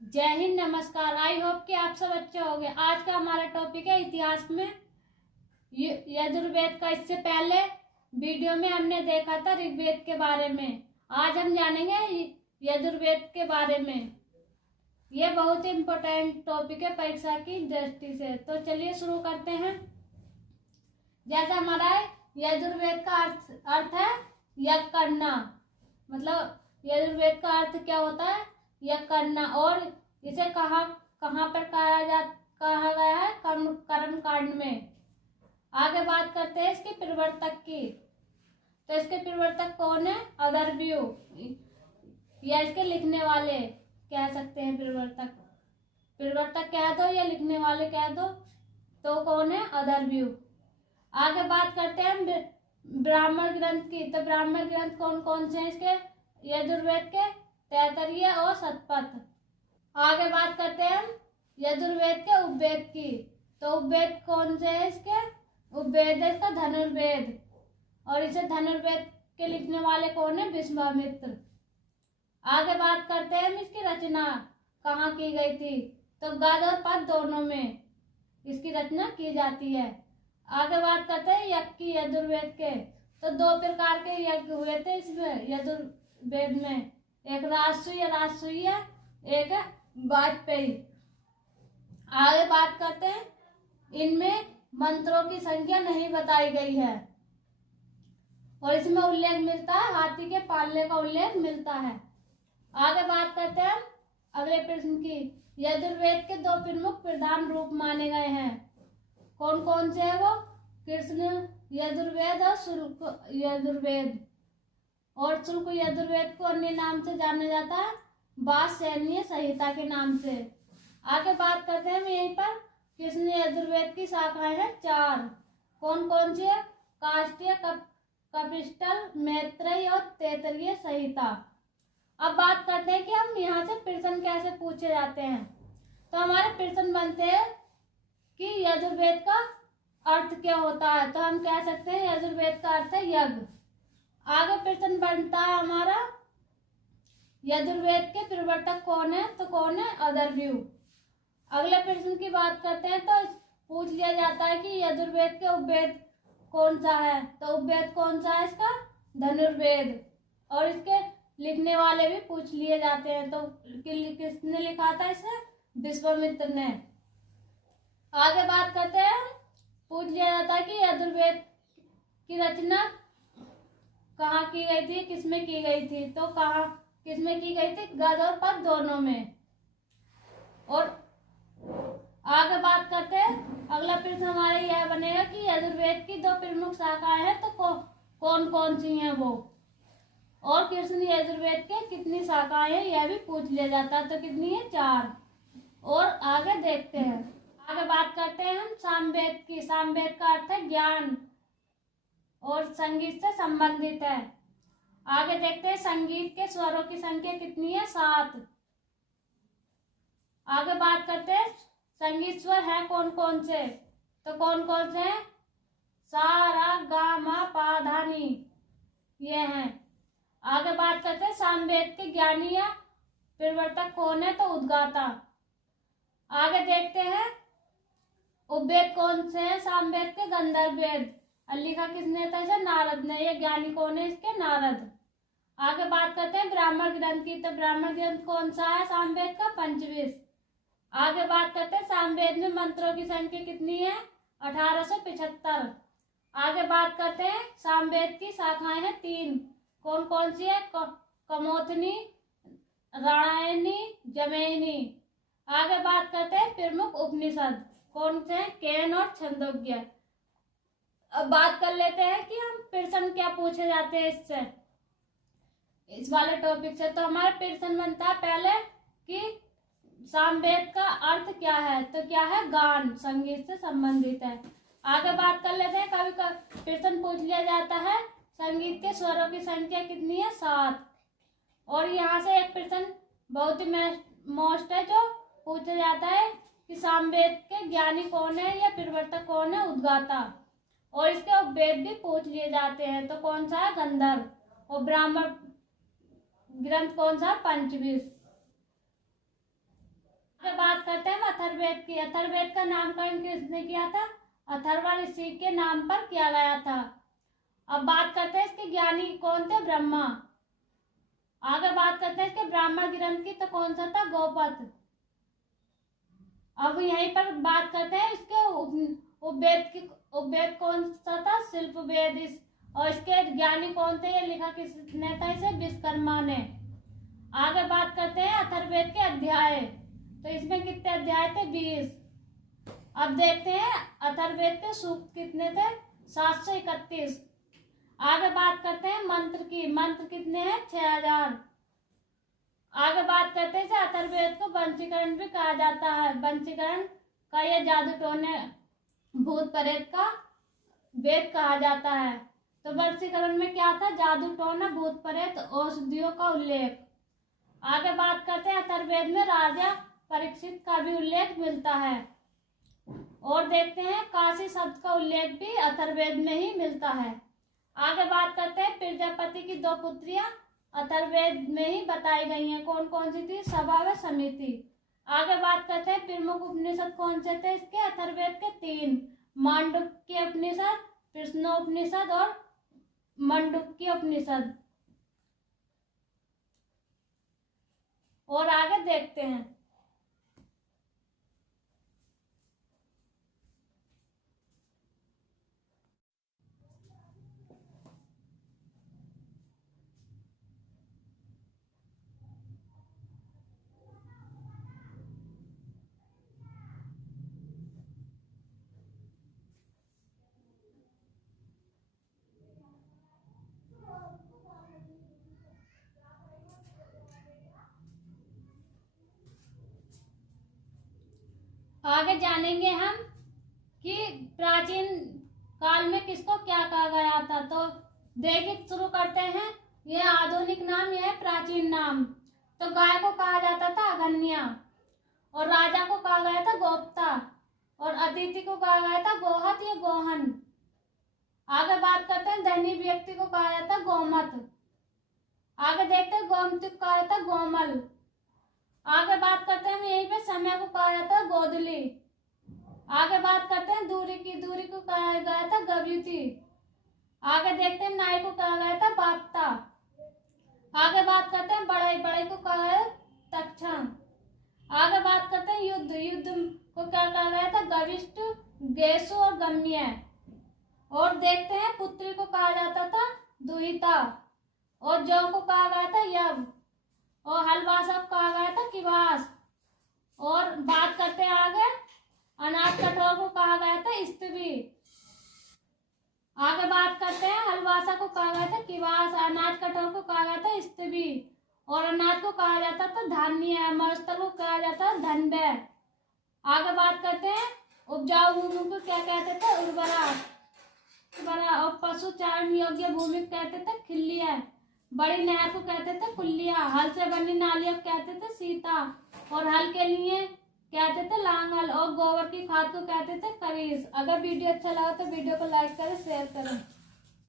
जय हिंद, नमस्कार। I hope कि आप सब अच्छे होंगे। आज का हमारा टॉपिक है इतिहास में यजुर्वेद का। इससे पहले वीडियो में हमने देखा था ऋग्वेद के बारे में। आज हम जानेंगे यजुर्वेद के बारे में। यह बहुत ही इम्पोर्टेंट टॉपिक है परीक्षा की दृष्टि से। तो चलिए शुरू करते हैं। जैसा हमारा यजुर्वेद का अर्थ है यज्ञ करना। मतलब यजुर्वेद का अर्थ क्या होता है? यज्ञ करना। और इसे कहाँ पर कहा गया है? कर्म कांड में। आगे बात करते हैं इसके प्रवर्तक की। तो इसके प्रवर्तक कौन है? अदरव्यू, या इसके लिखने वाले कह सकते हैं। प्रवर्तक कह दो या लिखने वाले कह दो, तो कौन है? अदरव्यू। आगे बात करते हैं ब्राह्मण ग्रंथ की। तो ब्राह्मण ग्रंथ कौन कौन से हैं इसके? यजुर्वेद के तैत्तिरीय और शतपथ। आगे बात करते हैं हम यजुर्वेद के उपवेद की। तो उपवेद कौन से है इसके? उपवेद है इसका धनुर्वेद। और इसे धनुर्वेद के लिखने वाले कौन है? विश्वामित्र। आगे बात करते हैं हम इसकी रचना कहाँ की गई थी। तो गद्य और पद्य दोनों में इसकी रचना की जाती है। आगे बात करते हैं यज्ञ की यजुर्वेद के। तो दो प्रकार के यज्ञ हुए थे इसमें यजुर्वेद में। एक राजसूय है, एक है वाजपेयी। आगे बात करते हैं, इनमें मंत्रों की संख्या नहीं बताई गई है। और इसमें उल्लेख मिलता है हाथी के पालने का उल्लेख मिलता है। आगे बात करते हैं अगले प्रश्न की। यजुर्वेद के दो प्रमुख प्रधान रूप माने गए हैं। कौन कौन से है वो? कृष्ण यजुर्वेद और शुल्क यजुर्वेद। और शुल्क यजुर्वेद को अन्य नाम से जाना जाता है वात्स्यायनीय संहिता के नाम से। आगे बात करते हैं यहीं पर कृष्ण यजुर्वेद की शाखाएं हैं 4। कौन कौन सी है? काष्टीय, कपिस्टल, मैत्रेय और तैत्तिरीय संहिता। अब बात करते हैं कि हम यहाँ से प्रश्न कैसे पूछे जाते हैं। तो हमारे प्रश्न बनते हैं कि यजुर्वेद का अर्थ क्या होता है। तो हम कह सकते हैं यजुर्वेद का अर्थ है यज्ञ। आगे प्रश्न बनता है हमारा यजुर्वेद के प्रवर्तक कौन है। तो कौन है? अदरव्यू। अगले प्रश्न की बात करते हैं तो पूछ लिया जाता है कि यजुर्वेद के उपवेद कौन सा है। तो उपवेद कौन सा है इसका? धनुर्वेद। और इसके लिखने वाले भी पूछ लिए जाते हैं। तो किसने लिखा था इसे? विश्वामित्र ने। आगे बात करते हैं, पूछ लिया जाता है कि यजुर्वेद की रचना कहाँ की गई थी, किसमें की गई थी। तो किसमें की गई थी? गद्य और पद्य दोनों में। और आगे बात करते हैं, अगला प्रश्न हमारा यह बनेगा कि यजुर्वेद की दो प्रमुख शाखाएं हैं तो कौन कौन सी हैं वो। और कृष्ण यजुर्वेद के कितनी शाखाएं हैं यह भी पूछ लिया जाता है। तो कितनी है? 4। और आगे देखते हैं, आगे बात करते हैं हम सामवेद की। सामवेद का अर्थ है ज्ञान और संगीत से संबंधित है। आगे देखते हैं संगीत के स्वरों की संख्या कितनी है? 7। आगे बात करते हैं संगीत स्वर हैं कौन कौन से। तो कौन कौन से हैं? सा, रा, गा, मा, पा, धा, नी, ये हैं। आगे बात करते हैं सामवेद के ज्ञानी या प्रवर्तक कौन है। तो उद्गाता। आगे देखते हैं उपवेद कौन से हैं सामवेद के? गंधर्व वेद। लिखा किसने था इसे? नारद ने। ये ज्ञानी कौन है इसके? नारद। आगे बात करते हैं ब्राह्मण ग्रंथ की। तो ब्राह्मण ग्रंथ कौन सा है सामवेद का? पंचविंश। आगे बात करते हैं सामवेद में मंत्रों की संख्या कितनी है? 1875। आगे बात करते हैं सामवेद की शाखाएं हैं 3। कौन कौन सी है? कमोथनी, राणायनी, जमयनी। आगे बात करते हैं प्रमुख उपनिषद कौन से हैं? केन और छंदोग्य। अब बात कर लेते हैं कि हम प्रश्न क्या पूछे जाते हैं इससे, इस वाले टॉपिक से। तो हमारा प्रश्न बनता है पहले कि सामवेद का अर्थ क्या है। तो क्या है? गान, संगीत से संबंधित है। आगे बात कर लेते हैं, कभी प्रश्न पूछ लिया जाता है संगीत के स्वरों की संख्या कितनी है? 7। और यहाँ से एक प्रश्न बहुत ही मोस्ट है जो पूछा जाता है कि सामवेद के ज्ञानी कौन है या प्रवर्तक कौन है? उद्गाता। और इसके उपवेद भी पूछ लिए जाते हैं। तो कौन सा है? गंधर्व। और ब्राह्मण ग्रंथ कौन सा? पंचविंश। बात करते हैं अथर्ववेद की। अथर्ववेद का नामकरण किसने किया था? अथर्व ऋषि के नाम पर किया गया था। अब बात करते हैं इसके ज्ञानी कौन थे? ब्रह्मा। आगे बात करते हैं इसके ब्राह्मण ग्रंथ की, तो कौन सा था? गौपद। अब यहीं पर बात करते हैं इसके उपवेद की। उपवेद कौन सा था? शिल्पवेद। और इसके ज्ञानी कौन थे? ये लिखा किसने था? इसे विश्वकर्मा ने। आगे बात करते हैं अथर्ववेद के अध्याय। तो इसमें कितने अध्याय थे? 20। अब देखते हैं अथर्ववेद के सूक्त कितने थे? 731। आगे बात करते हैं मंत्र की। मंत्र कितने हैं? 6000। आगे बात करते हैं अथर्ववेद को वंशीकरण भी कहा जाता है। वंशीकरण का यह जादू टोने भूत प्रेत का वेद कहा जाता है। तो वंशीकरण में क्या था? जादू टोना, भूत प्रेत, औषधियों का उल्लेख। आगे बात करते हैं अथर्ववेद में राजा परीक्षित का भी उल्लेख मिलता है। और देखते हैं काशी शब्द का उल्लेख भी अथर्ववेद में ही मिलता है। आगे बात करते हैं प्रजापति की 2 पुत्रियां अथर्ववेद में ही बताई गई हैं। कौन कौन सी थी? सभा व समिति। आगे बात करते हैं प्रमुख उपनिषद कौन से थे इसके? अथर्ववेद के 3, मांडुक्य उपनिषद, प्रश्नोपनिषद और मंडुक्य उपनिषद। और आगे देखते हैं आगे जानेंगे हम कि प्राचीन काल में किसको क्या कहा गया था। तो देखिए शुरू करते हैं। यह आधुनिक नाम, यह प्राचीन नाम। तो गाय को कहा जाता था अगन्या, और राजा को कहा गया था गोप्ता, और अतिथि को कहा गया था गोहत या गोहन। आगे बात करते हैं धनी व्यक्ति को कहा जाता है गोमत। आगे देखते हैं गोमती को कहा जाता है गोमल। आगे बात करते हैं यहीं पे समय को कहा जाता है गोधली। आगे बात करते हैं दूरी की। दूरी को कहा गया था गव्युति। आगे देखते हैं नाई को कहा गया था बाप्ता। आगे बात करते हैं बड़ाई। बड़ाई को कहा गया तक्षण। आगे बात करते हैं युद्ध। युद्ध को क्या कहा गया था? गविष्ठ, गेसु और गम्य। और देखते हैं पुत्री को कहा जाता था दुहिता, और जौ को कहा गया था यव, और हलवासा को कहा गया था किवास। और बात करते हैं आगे अनाज कठोर को कहा गया था स्तवी। आगे बात करते हैं हलवासा को कहा गया था किवास, अनाज कठोर को कहा गया था स्तवी, और अनाज को कहा जाता था धान्य, मरुस्थल को कहा जाता था धनव्य। आगे बात करते हैं उपजाऊ भूमि को क्या कहते थे? उर्वरा। और पशु चारण योग्य भूमि को कहते थे खिल्लिया। बड़ी नहर को कहते थे कुल्लिया। हल से बनी नालियों को कहते थे सीता, और हल के लिए कहते थे लांगल, और गोबर की खाद को कहते थे करीस। अगर वीडियो अच्छा लगा तो वीडियो को लाइक करें, शेयर करें।